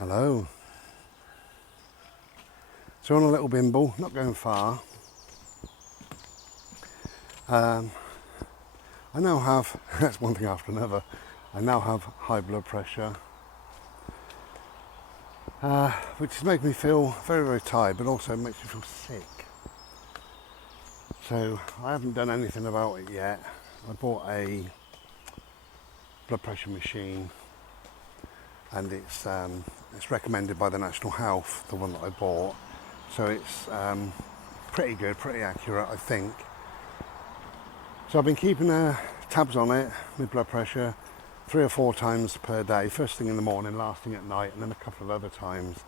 Hello. So on a little bimble, not going far. I now have, that's one thing after another, I now have high blood pressure, which is making me feel very, very tired, but also makes me feel sick. So I haven't done anything about it yet. I bought a blood pressure machine, and it's recommended by the National Health, the one that I bought. So it's pretty good, pretty accurate, I think. So I've been keeping tabs on it, with blood pressure, 3 or 4 times per day. First thing in the morning, last thing at night, and then a couple of other times,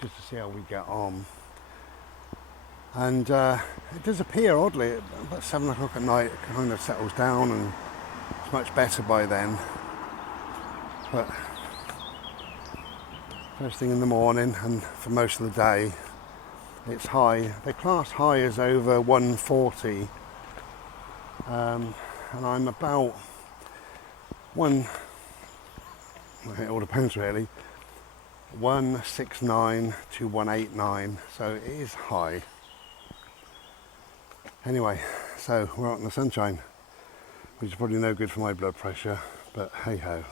just to see how we get on. And it does appear, oddly, about 7 o'clock at night, it kind of settles down and it's much better by then. But first thing in the morning and for most of the day, it's high. They class high as over 140, and I'm about it all depends really, 169 to 189, so it is high. Anyway, so we're out in the sunshine, which is probably no good for my blood pressure, but hey ho.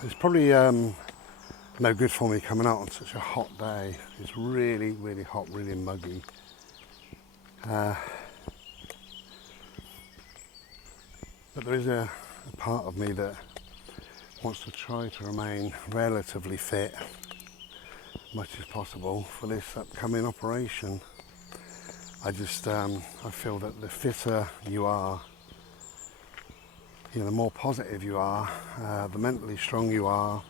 It's probably no good for me coming out on such a hot day. It's really, really hot, really muggy. But there is a part of me that wants to try to remain relatively fit as much as possible for this upcoming operation. I feel that the fitter you are, the more positive you are, the mentally strong you are,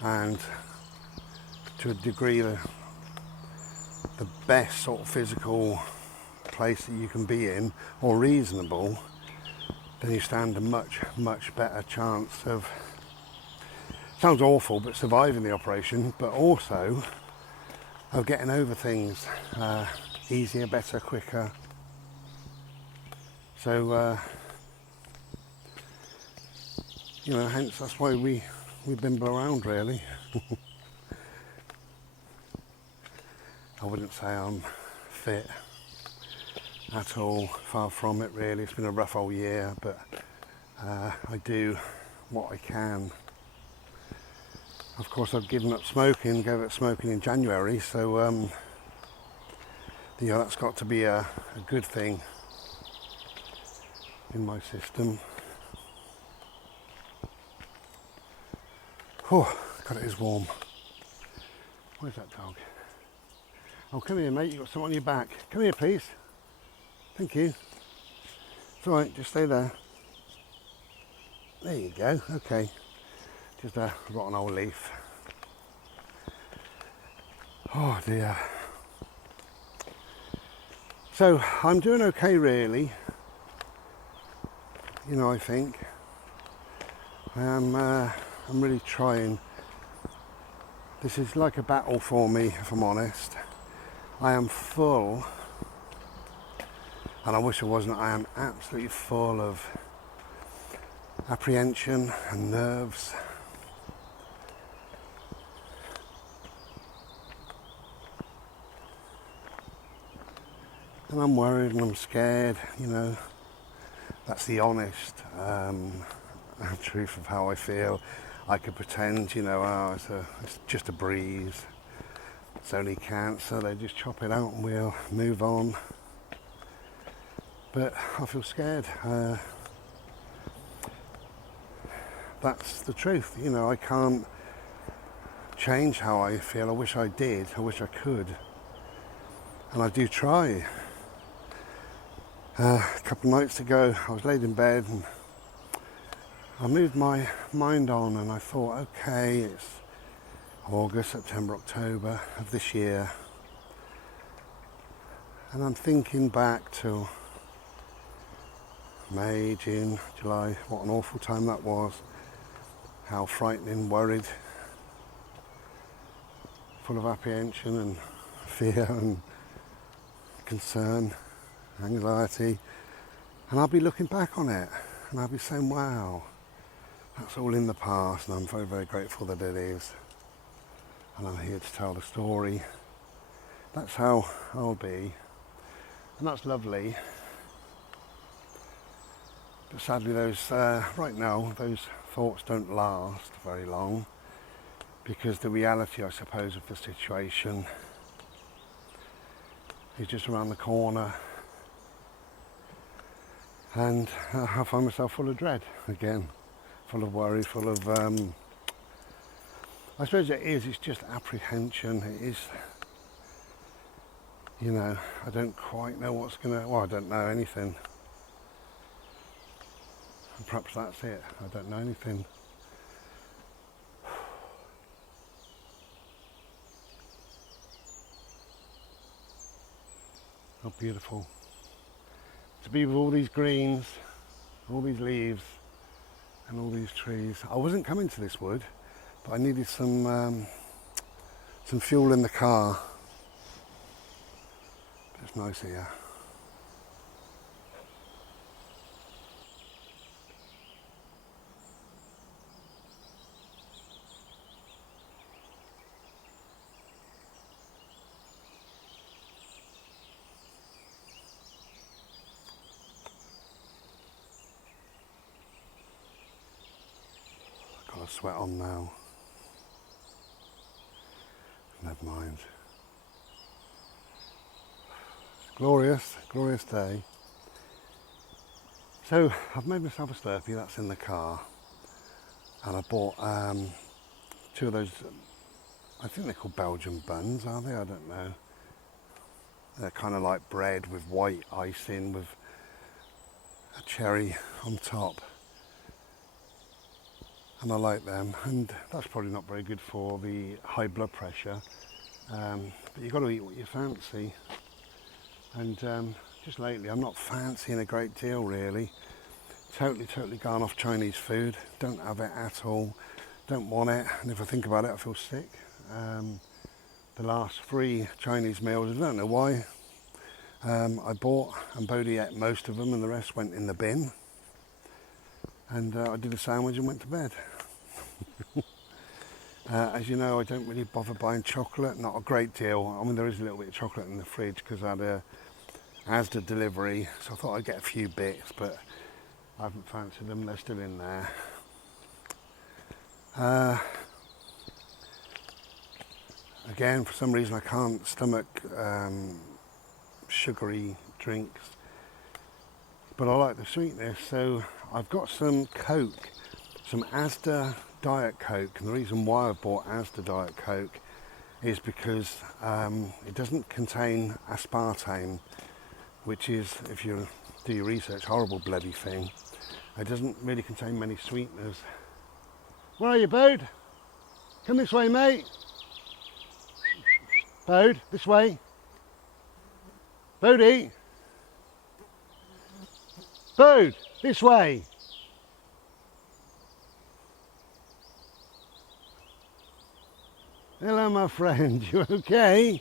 and to a degree the best sort of physical place that you can be in, or reasonable, then you stand a much, much better chance of, sounds awful, but surviving the operation, but also of getting over things easier, better, quicker. So hence that's why we bimble around really. I wouldn't say I'm fit at all, far from it really. It's been a rough old year, but I do what I can. Of course I've given up smoking, gave up smoking in January, so that's got to be a good thing in my system. Oh, God, it is warm. Where's that dog? Oh, come here, mate. You've got something on your back. Come here, please. Thank you. It's all right, just stay there. There you go. Okay. Just a rotten old leaf. Oh, dear. So, I'm doing okay, really. I think. I'm really trying. This is like a battle for me, if I'm honest. I am full, and I wish I wasn't, I am absolutely full of apprehension and nerves. And I'm worried and I'm scared, That's the honest truth of how I feel. I could pretend, it's just a breeze. It's only cancer, they just chop it out and we'll move on. But I feel scared. That's the truth, I can't change how I feel. I wish I did, I wish I could. And I do try. A couple of nights ago, I was laid in bed and I moved my mind on and I thought, okay, it's August, September, October of this year. And I'm thinking back to May, June, July, what an awful time that was. How frightening, worried, full of apprehension and fear and concern, anxiety. And I'll be looking back on it and I'll be saying, wow, that's all in the past, and I'm very, very grateful that it is. And I'm here to tell the story. That's how I'll be. And that's lovely. But sadly right now, those thoughts don't last very long, because the reality, I suppose, of the situation is just around the corner. And I find myself full of dread again, full of worry, full of, I suppose it's just apprehension. It is, you know, I don't quite know what's I don't know anything. And perhaps that's it, I don't know anything. How beautiful. To be with all these greens, all these leaves, and all these trees. I wasn't coming to this wood, but I needed some fuel in the car. But it's nice here. Got a sweat on now. Never mind. It's glorious, glorious day. So I've made myself a Slurpee, that's in the car. And I bought two of those, I think they're called Belgian buns, are they? I don't know. They're kind of like bread with white icing with a cherry on top. And I like them, and that's probably not very good for the high blood pressure, but you've got to eat what you fancy. And just lately I'm not fancying a great deal really. Totally gone off Chinese food, don't have it at all, don't want it, and if I think about it I feel sick. The last 3 Chinese meals, I don't know why, I bought, and Bodhi ate most of them and the rest went in the bin. And I did a sandwich and went to bed. As you know, I don't really bother buying chocolate, not a great deal. I mean, there is a little bit of chocolate in the fridge because I had a Asda delivery, so I thought I'd get a few bits, but I haven't fancied them, they're still in there. Again, for some reason I can't stomach sugary drinks, but I like the sweetness, so I've got some Coke, some Asda Diet Coke, and the reason why I bought Asda Diet Coke is because it doesn't contain aspartame, which is, if you do your research, horrible bloody thing. It doesn't really contain many sweeteners. Where are you, Bode? Come this way, mate. Bode, this way. Bodie. Bode, this way. Hello, my friend, you okay?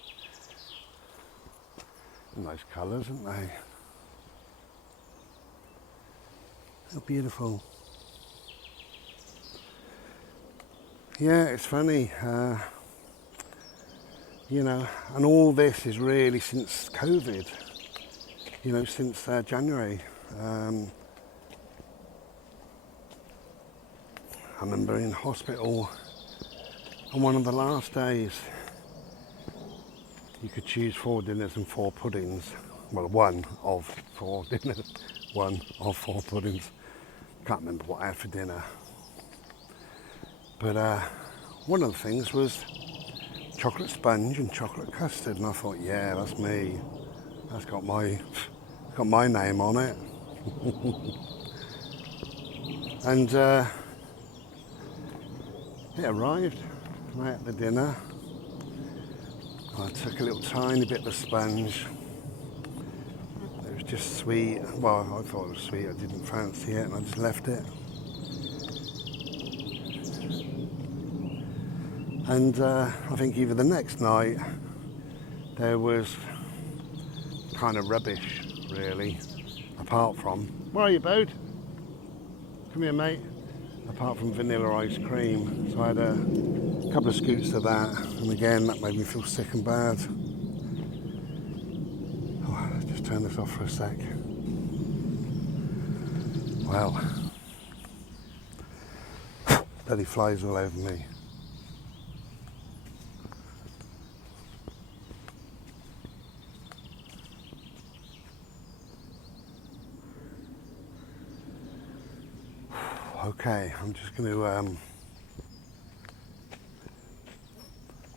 Nice colours, aren't they? How beautiful. Yeah, it's funny, you know, and all this is really since COVID, you know, since January. I remember in hospital on one of the last days, you could choose 4 dinners and 4 puddings. Well, 1 of 4 dinners, 1 of 4 puddings. Can't remember what I had for dinner. But one of the things was chocolate sponge and chocolate custard, and I thought, yeah, that's me. That's got my name on it. And it arrived. I ate the dinner. I took a little tiny bit of the sponge. It was just sweet. Well, I thought it was sweet. I didn't fancy it, and I just left it. And I think either the next night there was kind of rubbish, really. Apart from, where are you, Bode? Come here, mate. Apart from vanilla ice cream. So I had a couple of scoops of that, and again, that made me feel sick and bad. Oh, let's just turn this off for a sec. Well, bloody flies all over me. Okay, I'm just going to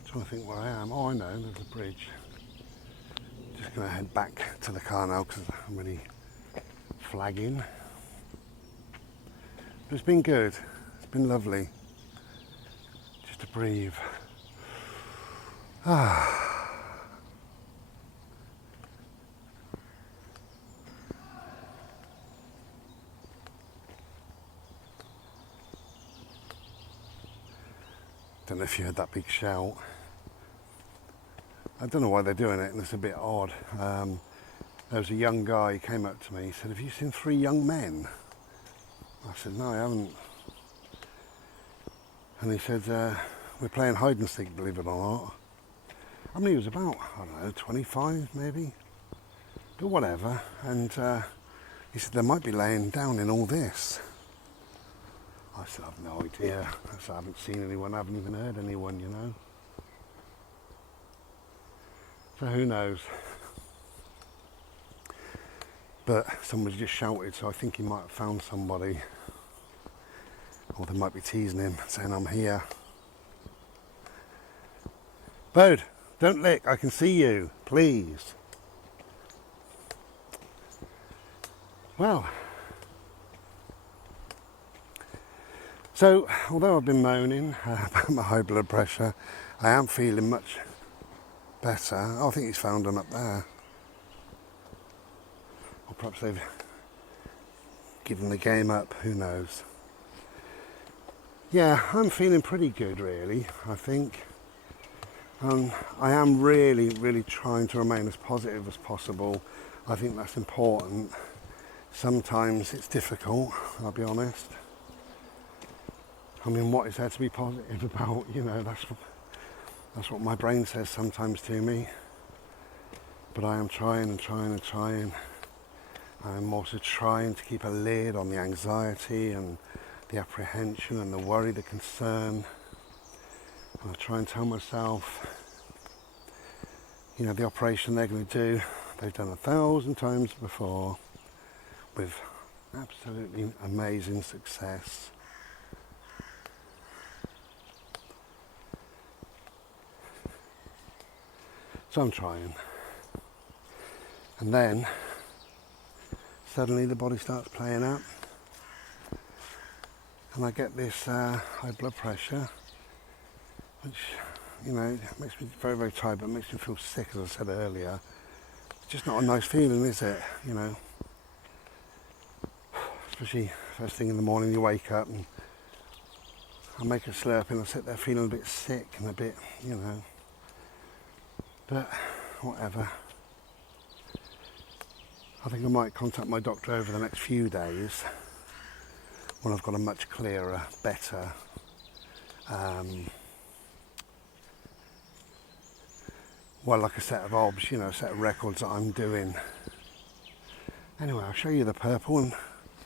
trying to think where I am. Oh, I know, there's a bridge. Just going to head back to the car now because I'm really flagging. But it's been good. It's been lovely. Just to breathe. Ah. Don't know if you heard that big shout. I don't know why they're doing it, and it's a bit odd. There was a young guy, he came up to me, he said, "Have you seen 3 young men?" I said, "No, I haven't." And he said, "We're playing hide and seek, believe it or not." I mean, he was about, I don't know, 25 maybe, but whatever. And he said, "They might be laying down in all this." I said, "I've no idea." I said, "I haven't seen anyone, I haven't even heard anyone, you know." So who knows? But somebody just shouted, so I think he might have found somebody. Or they might be teasing him, saying, "I'm here." Bode, don't lick, I can see you, please. Well, so although I've been moaning about my high blood pressure, I am feeling much better. Oh, I think he's found them up there. Or perhaps they've given the game up, who knows. Yeah, I'm feeling pretty good really, I think. I am really trying to remain as positive as possible. I think that's important. Sometimes it's difficult, I'll be honest. I mean, what is there to be positive about? You know, that's what my brain says sometimes to me. But I am trying. I'm also trying to keep a lid on the anxiety and the apprehension and the worry, the concern. And I try and tell myself, you know, the operation they're going to do, they've done 1,000 times before with absolutely amazing success. So I'm trying. And then suddenly the body starts playing up and I get this high blood pressure, which, you know, makes me very tired, but makes me feel sick, as I said earlier. It's just not a nice feeling, is it? You know, especially first thing in the morning, you wake up and I make a slurp and I sit there feeling a bit sick and a bit, you know, but whatever. I think I might contact my doctor over the next few days when I've got a much clearer, better well, like a set of obs, you know, a set of records that I'm doing. Anyway, I'll show you the purple and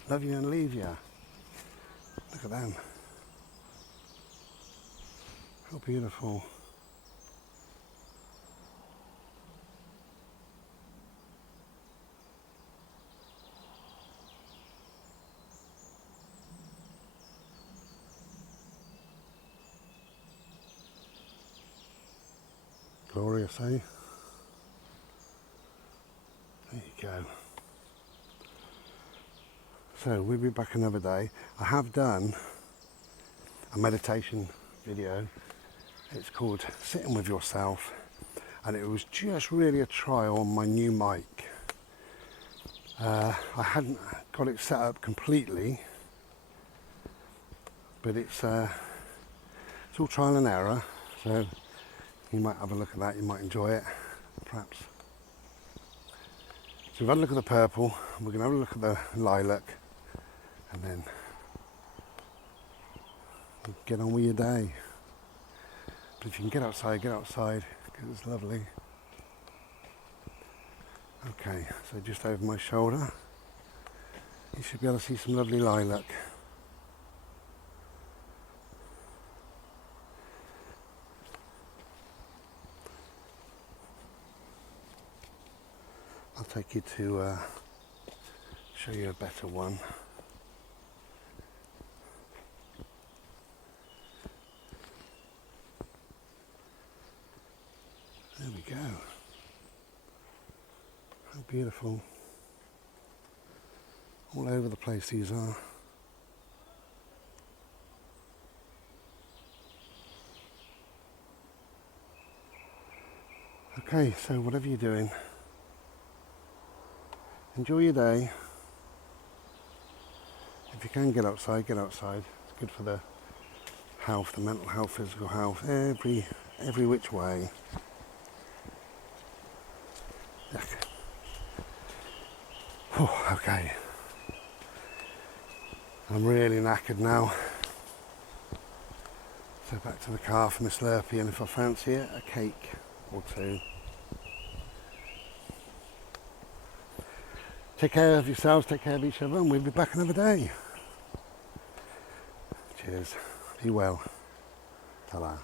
love you and leave you. Look at them. How beautiful. Glorious, eh? There you go. So we'll be back another day. I have done a meditation video. It's called Sitting With Yourself, and it was just really a trial on my new mic. I hadn't got it set up completely, but it's all trial and error, so you might have a look at that, you might enjoy it, perhaps. So we've had a look at the purple, we're going to have a look at the lilac, and then get on with your day. But if you can get outside, because it's lovely. Okay, so just over my shoulder, you should be able to see some lovely lilac. I'll take you to show you a better one. There we go. How beautiful. All over the place these are. Okay, so whatever you're doing, enjoy your day. If you can get outside, get outside. It's good for the health, the mental health, physical health, every which way. Okay. I'm really knackered now. So back to the car for my Slurpee, and if I fancy it, a cake or two. Take care of yourselves, take care of each other, and we'll be back another day. Cheers. Be well. Ta-ra.